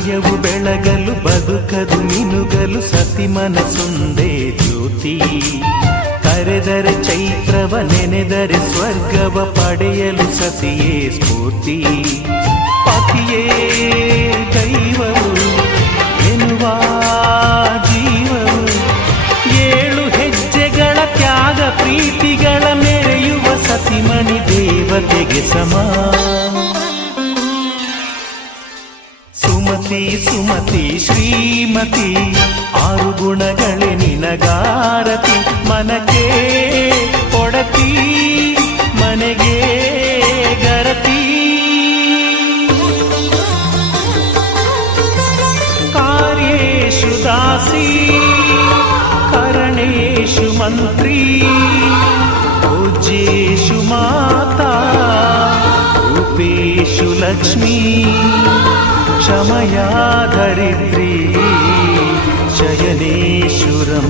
ಹೃದಯವು ಬೆಳಗಲು ಬದುಕದು ಮಿನುಗಲು ಸತಿ ಮನಸ್ಸೊಂದೇ ಜ್ಯೋತಿ. ಕರೆದರೆ ಚೈತ್ರವ ನೆನೆದರೆ ಸ್ವರ್ಗವ ಪಡೆಯಲು ಸತಿಯೇ ಸ್ಫೂರ್ತಿ. ಪತಿಯೇ ದೈವವು ಎನ್ನುವ ಜೀವವು, 7 ಹೆಜ್ಜೆಗಳ ತ್ಯಾಗ ಪ್ರೀತಿಗಳ ಮೆರೆಯುವ ಸತಿಮಣಿ ದೇವತೆಗೆ ಸಮ. ಸುಮತಿ ಸುಮತಿ ಶ್ರೀಮತಿ 6 ಗುಣಗಳೇ ನಿನಗಾರತಿ. ಮನಕ್ಕೆ ಕೊಡತಿ ಮನೆಗೆ ಗರತಿ. ಕಾರ್ಯೇಷು ದಾಸಿ ಕರಣೇಷು ಮಂತ್ರಿ. ಪೂಜ್ಯೇಷು ಮಾತಾ ರೂಪೇಷು ಲಕ್ಷ್ಮೀ. ಕ್ಷಮಯಾ ಧರಿತ್ರಿ ಶಯನೇಶ್ವರಂ